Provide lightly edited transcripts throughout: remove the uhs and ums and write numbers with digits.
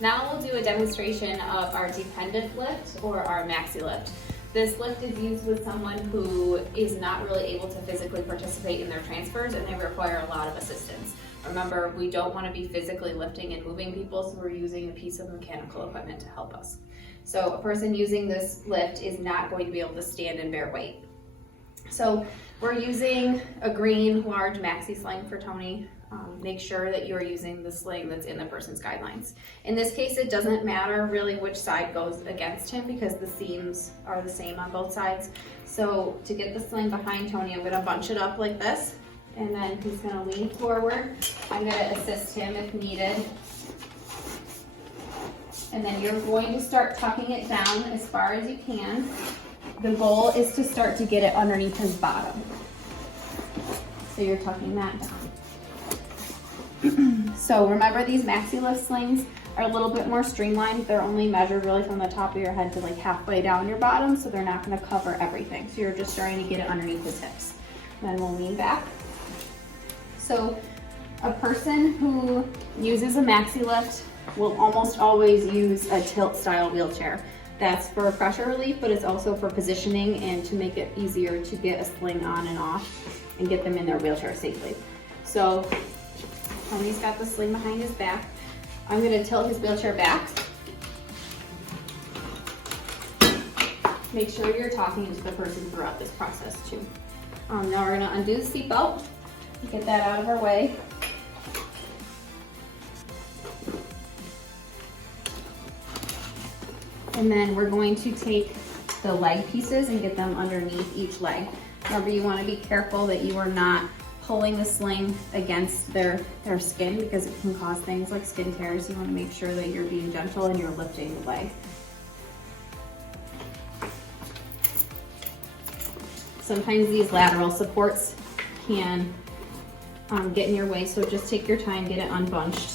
Now we'll do a demonstration of our dependent lift or our maxi lift. This lift is used with someone who is not really able to physically participate in their transfers and they require a lot of assistance. Remember, we don't want to be physically lifting and moving people, so we're using a piece of mechanical equipment to help us. So a person using this lift is not going to be able to stand and bear weight. So we're using a green large maxi sling for Tony. Make sure that you're using the sling that's in the person's guidelines. In this case, it doesn't matter really which side goes against him because the seams are the same on both sides. So to get the sling behind Tony, I'm gonna bunch it up like this, and then he's gonna lean forward. I'm gonna assist him if needed. And then you're going to start tucking it down as far as you can. The goal is to start to get it underneath his bottom. So you're tucking that down. So remember, these maxi lift slings are a little bit more streamlined. They're only measured really from the top of your head to like halfway down your bottom, so they're not going to cover everything. So you're just starting to get it underneath his hips. Then we'll lean back. So a person who uses a maxi lift will almost always use a tilt style wheelchair. That's for pressure relief, but it's also for positioning and to make it easier to get a sling on and off and get them in their wheelchair safely. So Tony's got the sling behind his back. I'm going to tilt his wheelchair back. Make sure you're talking to the person throughout this process too. Now we're going to undo the seatbelt, get that out of our way. And then we're going to take the leg pieces and get them underneath each leg. Remember, you want to be careful that you are not pulling the sling against their skin because it can cause things like skin tears. You want to make sure that you're being gentle and you're lifting the leg. Sometimes these lateral supports can get in your way, so just take your time, get it unbunched.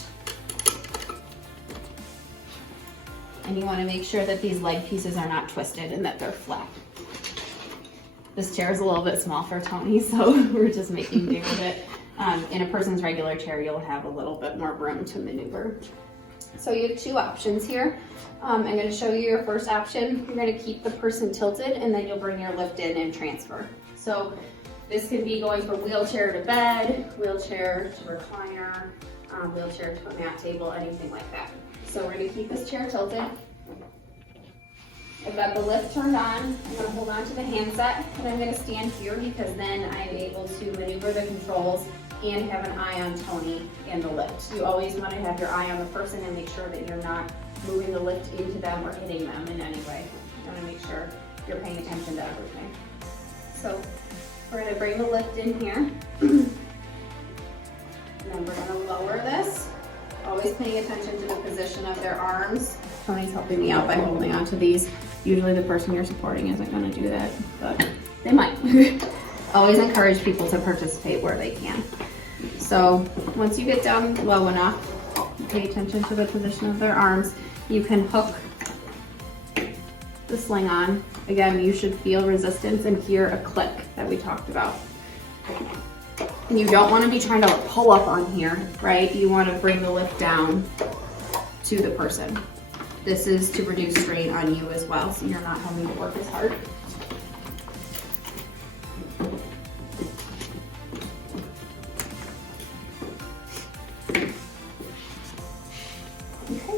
And you want to make sure that these leg pieces are not twisted and that they're flat. This chair is a little bit small for Tony, so we're just making do with it. In a person's regular chair, you'll have a little bit more room to maneuver. So you have two options here. I'm going to show you your first option. You're going to keep the person tilted, and then you'll bring your lift in and transfer. So this can be going from wheelchair to bed, wheelchair to recliner, wheelchair to a mat table, anything like that. So we're going to keep this chair tilted. I've got the lift turned on. I'm going to hold on to the handset, and I'm going to stand here because then I'm able to maneuver the controls and have an eye on Tony and the lift. You always want to have your eye on the person and make sure that you're not moving the lift into them or hitting them in any way. You want to make sure you're paying attention to everything. So we're going to bring the lift in here, and then we're going to lower this. Always paying attention to the position of their arms. Tony's helping me out by holding on to these. Usually the person you're supporting isn't going to do that, but they might. Always encourage people to participate where they can. So once you get down low enough, pay attention to the position of their arms. You can hook the sling on. Again, you should feel resistance and hear a click that we talked about. And you don't want to be trying to pull up on here, right? You want to bring the lift down to the person. This is to reduce strain on you as well, so you're not having to work as hard. Okay,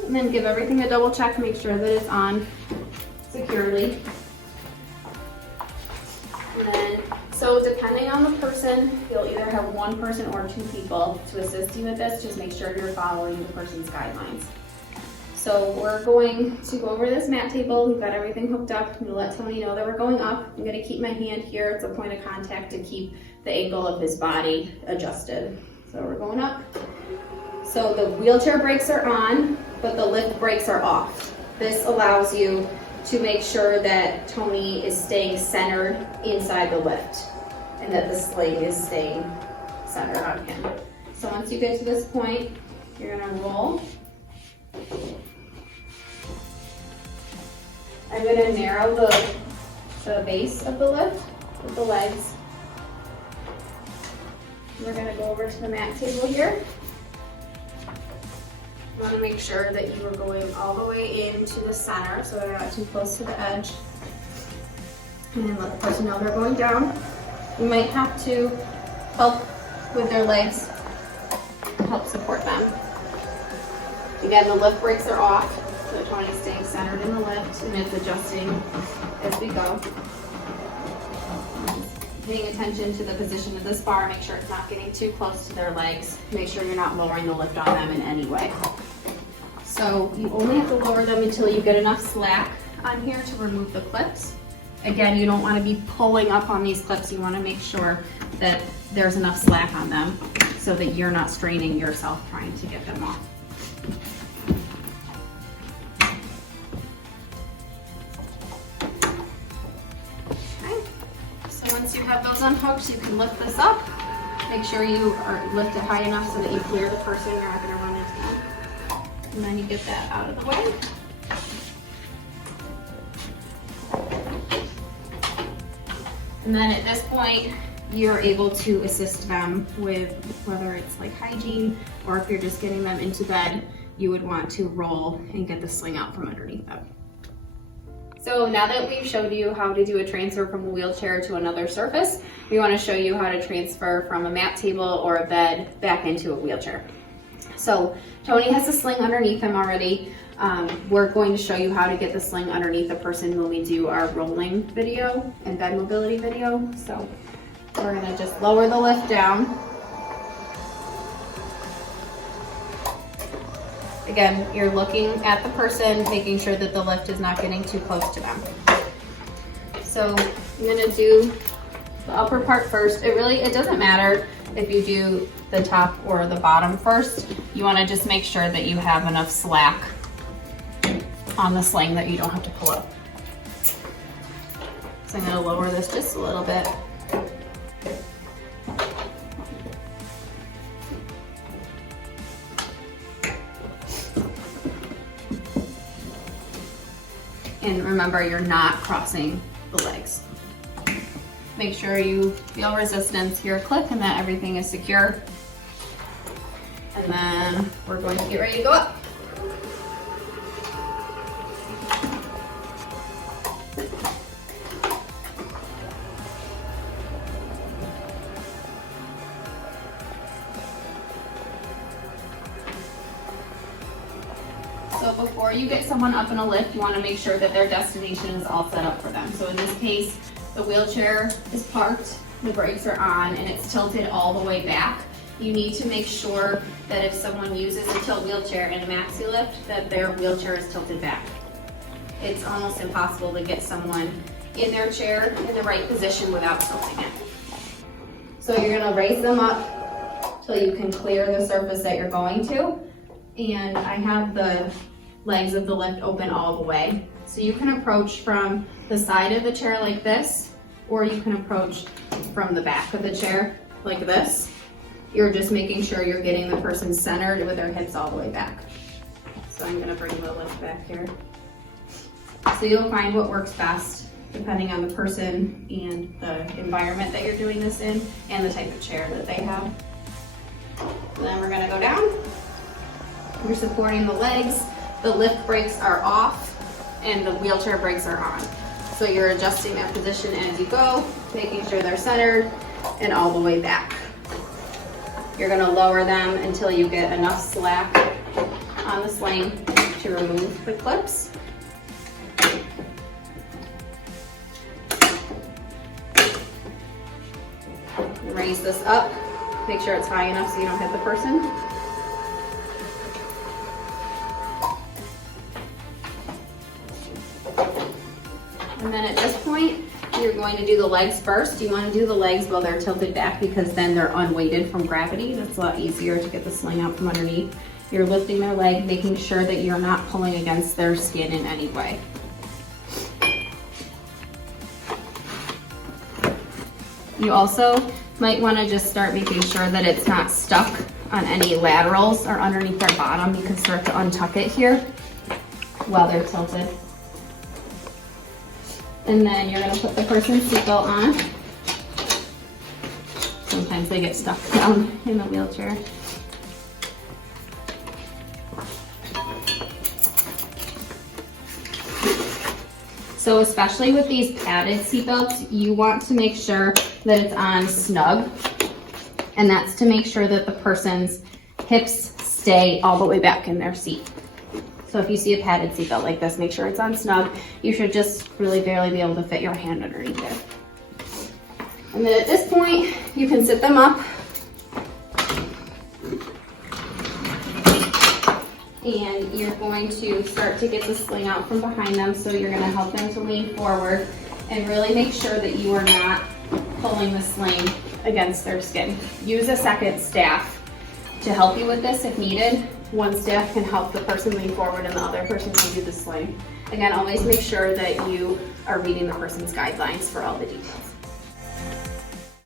and then give everything a double check, make sure that it's on securely. And then, so depending on the person, you'll either have one person or two people to assist you with this. Just make sure you're following the person's guidelines. So we're going to go over this mat table. We've got everything hooked up. I'm gonna let Tony know that we're going up. I'm gonna keep my hand here. It's a point of contact to keep the angle of his body adjusted. So we're going up. So the wheelchair brakes are on, but the lift brakes are off. This allows you to make sure that Tony is staying centered inside the lift and that the sling is staying centered on him. So once you get to this point, you're gonna roll. I'm going to narrow the base of the lift with the legs. We're going to go over to the mat table here. want to make sure that you are going all the way into the center so they're not too close to the edge. And then let the person know they're going down. You might have to help with their legs to help support them. Again, the lift brakes are off, so Tony's staying centered in the lift and it's adjusting as we go. Paying attention to the position of this bar, make sure it's not getting too close to their legs. Make sure you're not lowering the lift on them in any way. So you only have to lower them until you get enough slack on here to remove the clips. Again, you don't want to be pulling up on these clips. You want to make sure that there's enough slack on them so that you're not straining yourself trying to get them off. Once you have those unhooked, you can lift this up. Make sure you lift it high enough so that you clear the person. You're not going to run into them. And then you get that out of the way. And then at this point, you're able to assist them with whether it's like hygiene or if you're just getting them into bed, you would want to roll and get the sling out from underneath them. So now that we've showed you how to do a transfer from a wheelchair to another surface, we want to show you how to transfer from a mat table or a bed back into a wheelchair. So Tony has the sling underneath him already. We're going to show you how to get the sling underneath the person when we do our rolling video and bed mobility video. So we're going to just lower the lift down. Again, you're looking at the person, making sure that the lift is not getting too close to them. So I'm gonna do the upper part first. It doesn't matter if you do the top or the bottom first. You wanna just make sure that you have enough slack on the sling that you don't have to pull up. So I'm gonna lower this just a little bit. And remember, you're not crossing the legs. Make sure you feel resistance here, click, and that everything is secure. And then we're going to get ready to go up. So before you get someone up in a lift, you want to make sure that their destination is all set up for them. So in this case, the wheelchair is parked, the brakes are on, and it's tilted all the way back. You need to make sure that if someone uses a tilt wheelchair in a Maxi lift, that their wheelchair is tilted back. It's almost impossible to get someone in their chair in the right position without tilting it. So you're going to raise them up till you can clear the surface that you're going to. And I have the legs of the lift open all the way. So you can approach from the side of the chair like this, or you can approach from the back of the chair like this. You're just making sure you're getting the person centered with their hips all the way back. So I'm gonna bring the lift back here. So you'll find what works best depending on the person and the environment that you're doing this in and the type of chair that they have. And then we're gonna go down. You're supporting the legs, the lift brakes are off, and the wheelchair brakes are on. So you're adjusting that position as you go, making sure they're centered and all the way back. You're gonna lower them until you get enough slack on the sling to remove the clips. Raise this up, make sure it's high enough so you don't hit the person. And then at this point, you're going to do the legs first. You want to do the legs while they're tilted back because then they're unweighted from gravity. That's a lot easier to get the sling out from underneath. You're lifting their leg, making sure that you're not pulling against their skin in any way. You also might want to just start making sure that it's not stuck on any laterals or underneath their bottom. You can start to untuck it here while they're tilted. And then you're gonna put the person's seatbelt on. Sometimes they get stuck down in the wheelchair. So especially with these padded seatbelts, you want to make sure that it's on snug. And that's to make sure that the person's hips stay all the way back in their seat. So if you see a padded seatbelt like this, make sure it's on snug. You should just really barely be able to fit your hand underneath it. And then at this point, you can sit them up. And you're going to start to get the sling out from behind them, so you're gonna help them to lean forward and really make sure that you are not pulling the sling against their skin. Use a second staff to help you with this if needed. One staff can help the person lean forward and the other person can do the sling. Again, always make sure that you are reading the person's guidelines for all the details.